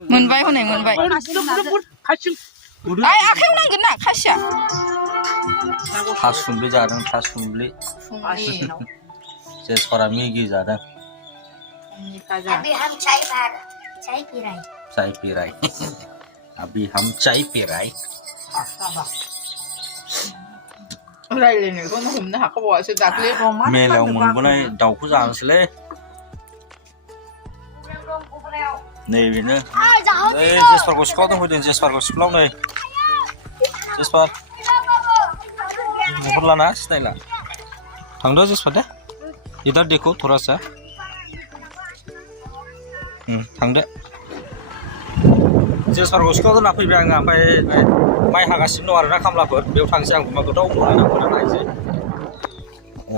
मोनबाय हनै मोनबाय आइ आखायाव नांगोन ना खासिया थासुमब्लि जादों थासुमब्लि जेसफोरा मेगि जादों अभी हम चाय पी रहे चाय पी रहे अभी हम चाय पी रहे रायलायनायखौनो हमनो हाखाबावासो दाख्लै मेलायाव मोनबोनाय दाउखौ जानोसैलै नैबेनो ओइ जेसपारखौ सिख्लाव दंफैदों जेसपारखौ सिख्लाव नै जेसपार नुहुरलाना सिनायला थांदो जेसपार दे इधर देखो थोड़ा सा थांदो जेसपारखौ सिख्लाव दोनना फैबाय आङो ओमफ्राय माइ हागासिनो दं आरोना खामलाफोर बेयाव थांसै आं अमा गोथाव मोनो नायसै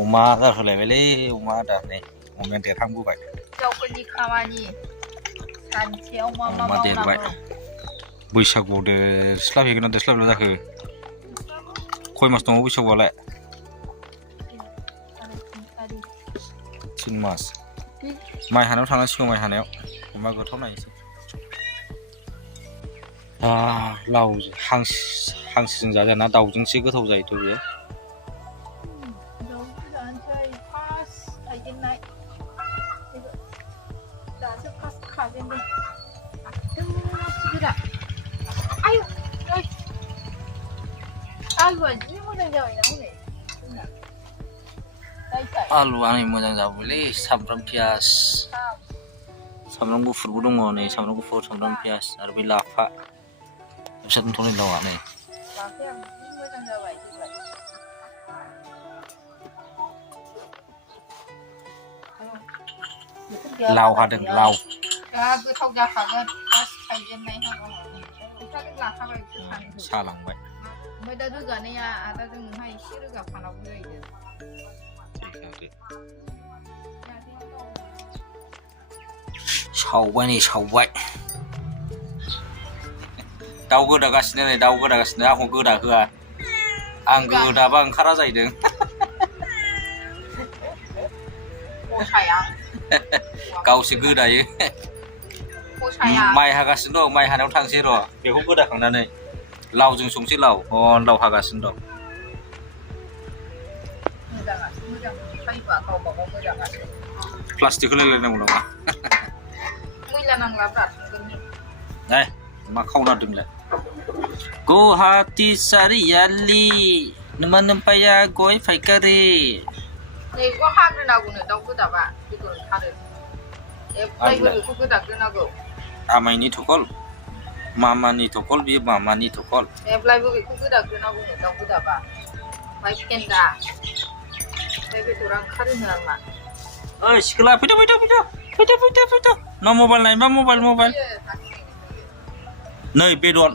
अमा आदार होलायबायलै अमा आदार नै अमाया देरहांबोबाय हिनजावफोरनि खामानि सानसेयाव मा मा अमा देरबाय बैसागुआव देरस्लाबहैगोन ना देरस्लाबला जाखो खय मास दङ बैसागुआलाय 3 मास माइ हानायाव थांनांसिगौ माइ हानायाव अमा गोथाव नायसै लाव हांसोजों जाजाना दाउजोंसो गोथाव जायोथ' बेयो आलुआ नै मोजां जाबायलै सामब्राम पियास सामब्राम गुफुरबो दङ नै सामब्राम गुफुर सामब्राम पियास आरो बे लाफा बिसोरनोथ' नै लावा नै लाव हादों लाव गोथाव जाखागोन थाइजेननाय सालांबाय ओमफ्राय दा रोगानाया आदाजों नोंहा एसे रोगाफानांगौ जाहैदों सावबाय नै सावबाय दाउ गोदागासिनो नै दाउ गोदागासिनो आंखौ गोदा होआ आं गोदाबा ओंखारा जाहैदों गावसो गोदायो माइ हागासिनो दं माइ हानायाव थांसै र' बेखौ गोदाखांनानै लावजों संसै लाव लाव हागासिनो दं प्लास्टिकखौ लायलायनांगौ नामा मैला नांलाब्रा दे मा खावना दोनलाय गुवाहाटी सारियालि नोम्फाया गय फायखारि नैखौ हाग्रोनांगौनो दाउ गोदाबा बेदर ओंखारो एफ्रायबो बेखौ गोदाग्रोनांगौ आमाइनि थखल मामानि थखल बियो मामानि थखल एब्लायबो बेखौ गोदाग्रोनांगौनो दाउ गोदाबा ओमफ्राय फेन्दा ओमफ्राय बेदरा ओंखारो होनो आंना ओइ सिख्ला फैदो मा मबाइल नाय मा मबाइल नै बेदर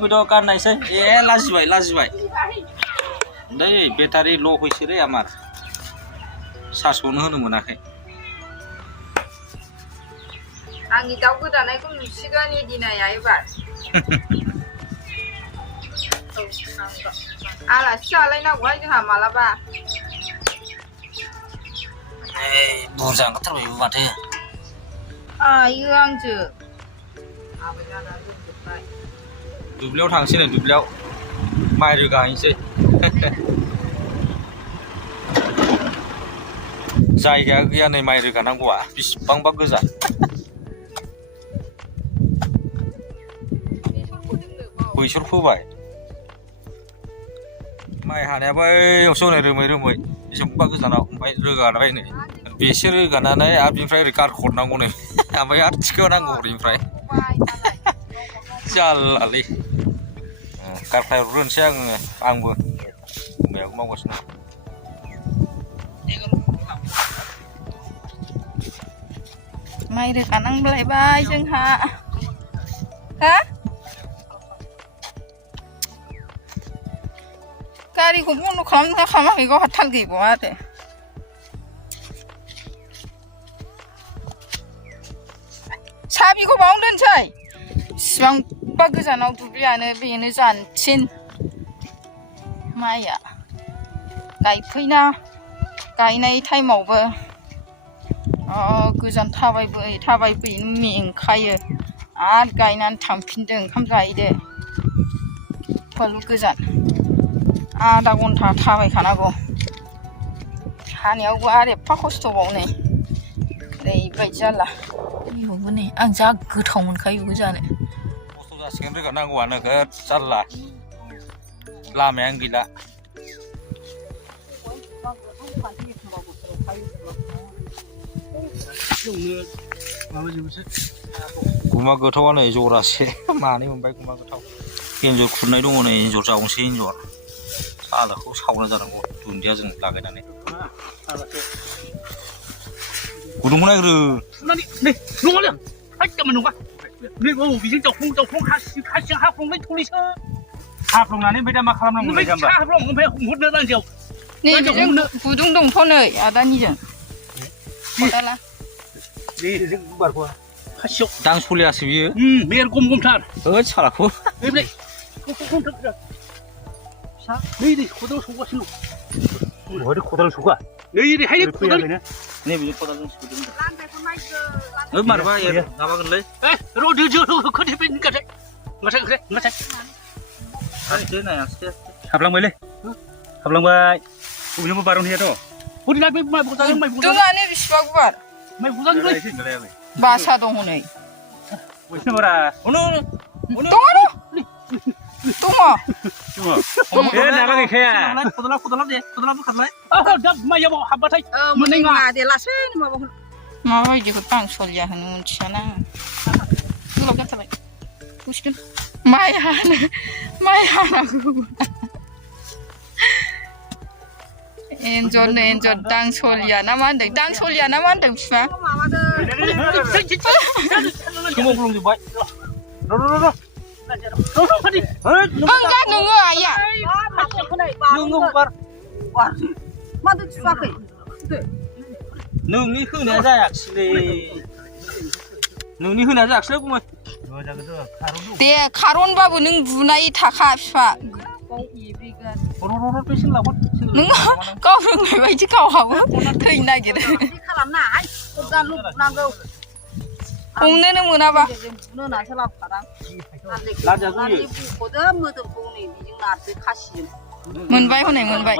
फैदो गाननायसै लाजिबाय नै बेटारि ल' होइसोलै आमार चार्जखौनो होनो मोनाखै आंनि दाउ गोदानायखौ नुसिगोन इदिनाया एबार आलासि जालायनांगौहाय जोंहा मालाबा बुरजा ओंखारथारबायबो माथो आयो आंजो दुब्लियाव थांसै नै दुब्लियाव माइ रोगाहैनोसै जायगाया गैया नै माइ रोगानांगौआ बिसिबांबा गोजान बैसोर फोबाय माइ हानायाबो एवसो नै रोमै बेसेबांबा गोजानाव ओमफ्राय रोगाबाय नै बेसोर रोगानानै आरो बिनिफ्राय ओरै गारहरनांगौ नै ओमफ्राय आरो थिखोनांगौ ओरैनिफ्राय जारलालै गारख्लायहरग्रोनोसै आंबो मायाव मावगासिनो माइ रोगानांलायबाय जोंहा हा गारिखौ बन्द' खालामाखै गावहा थाल गैबावा आरो साबिखौ बावनो दोनसै बेसेबांबा गोजानाव दुब्लियानो बेनो जानसिन माइया गायफैना गायनाय टाइमावबो गोजान थाबायबोयो मेंखायो आरो गायनानै थांफिनदो ओंखाम जाहैदो एफाल' गोजान आधा घन्टा थाबायखानांगौ हानायावबो आरो एफा खस्थ'बाव नै ओरैबायदि जाला बेयावबो नै आं जा गोथाव मोनखायो बेखौ जानो खस्थ' जासिगोन रोगानांगौआनो नोगोद जारला लामायानो गैला गुमा गोथावआनो जरासे मानै मोनबाय गुमा गोथाव एन्जर खुरनाय दङ नै एन्जर जावनोसै एन्जर सालाखौ सावना जानांगौ दुन्दिया जों लागायनानै गुदुंखौ नायग्रो नै नङालै एकदम नङा नै बिजों जावफ्लं हासिं हाफ्लंलाय थलेसो हाफ्लंनानै ओमफ्राय दा मा खालामनांगौ जाम्बा हाफ्लं ओमफ्राय हमहरनो रानजियाव नै बिजों गुदुं दंथ' नै आदानिजों खदाला बेजों बारग'आ खासियाव दांसलियासो बियो मेर गम गमथार होद सालाखौ नै नै खदाल सौगासिनो दं खदाल सौगा नै ओरैहाय खदाल नै बिजों खदालजों सौदों मारबा माबागोनलै र' खोथेबाय गाथाय आस्ते नाय आस्ते हाबलांबायलै हाबलांबाय बबेनिबो बारनहैयाथ' हरैना बे माइ बजाजों माइ बजा दोङानो बेसेबा गुवार माइ बजाजों बासा दङ नै बयसनो बारा दङ ए नागा गैखाया खदाला दे खदाला बोखारलाय दा माइयाव हाबबाथाय मोननाय नङा दे लासै माबायदिखौ दांसलिया होनो मिथियाना गोलाव जाथारबाय दसेखौ माइ हानांगौ एन्जर दांसलिया ना मा होनदों दांसलिया ना मा होनदों बिफा सोमावग्लुंजोब्बाय ओंगा नोङो आइया नोङो हगार माथो थुवाखै नोंनि होनाया जायाखिसैलै बुङो दे खारनबाबो नों बुनाय थाखा बिफा नों गाव रोंनाय बायदि गावहाबो थैनो नागिरो हमनोनो मोनाबा मोनबाय हनै मोनबाय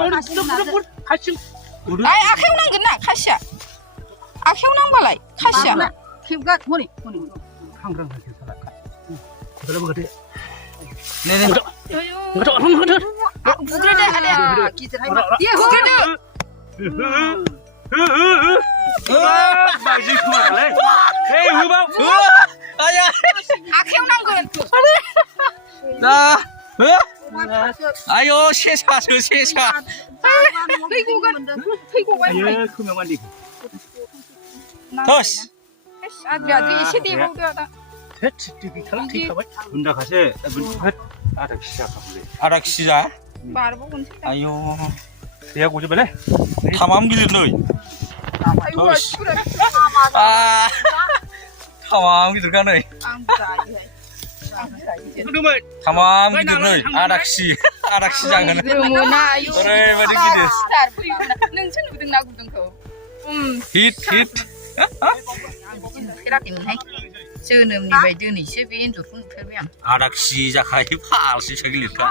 आखायाव नांगोन ना खासिया आखायाव नांबालाय खासिया आखायाव नांगोन आयौ सेसासो सेसा थस आद्रि एसे देबावदो आदा आधा केजि जा बारबावगोनसै आयौ दैया गजोबबायलै थामाम गिलिर नै थामाम गिदिरखा नै थामाम गिदिर नै आधा केजि जागोन ओरैबायदि गिदिर नोंसो नुदोंना गुदुंखौ हिट नुफेराखैमोनहाय जोनोमनि बायदि दिनैसो बे एन्जरखौ नुफेरबाय आं आधा केजि जाखायो फालसेसो गिलिरखा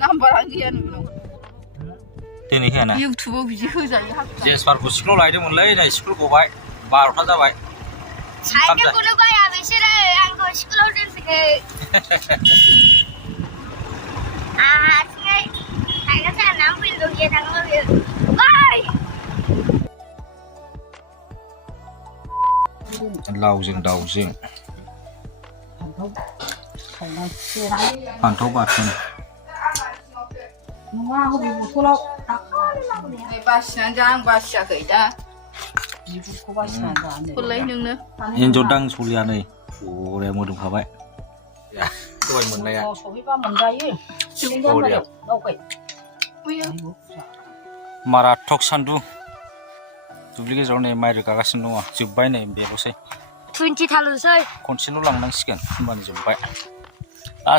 नाम्बारानो गैया नोंनाव दिनै होना इउटुबाव बिदि होजायो जेसबारखौ स्कुलाव लायदोंमोनलै नै स्कुल गबाय 12था जाबाय साइकेलखौनो बाया बिसोरो आंखौ स्कुलाव दोनफैदो हारसिङै साइकेल सालायनानै फैनो लुगैयो थांनो लुगैयो लावजों दाउजों फान्थाव बाथोन बासिनानै जा आं बासियाखै दा हरलाय नोंनो एन्जर दांसलिया नै बरिया मोदोमखाबाय दहाय मोननाया माराथक सान्दुं दुब्लि गेजेराव नै माइ रोगागासिनो दङ जोब्बाय नै बेल'सै 20 थाल'सै खनसेल' लांनांसिगोन होमबानो जोब्बाय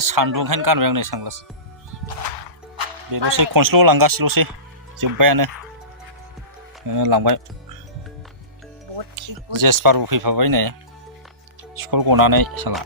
सान्दुं ओंखायनो गानबाय आं नै सानग्लास बेल'सै खनसेल' लांगासिल'सै जोब्बायानो लांबाय जेसपारबो फैफाबाय नै स्कुल गनानै साला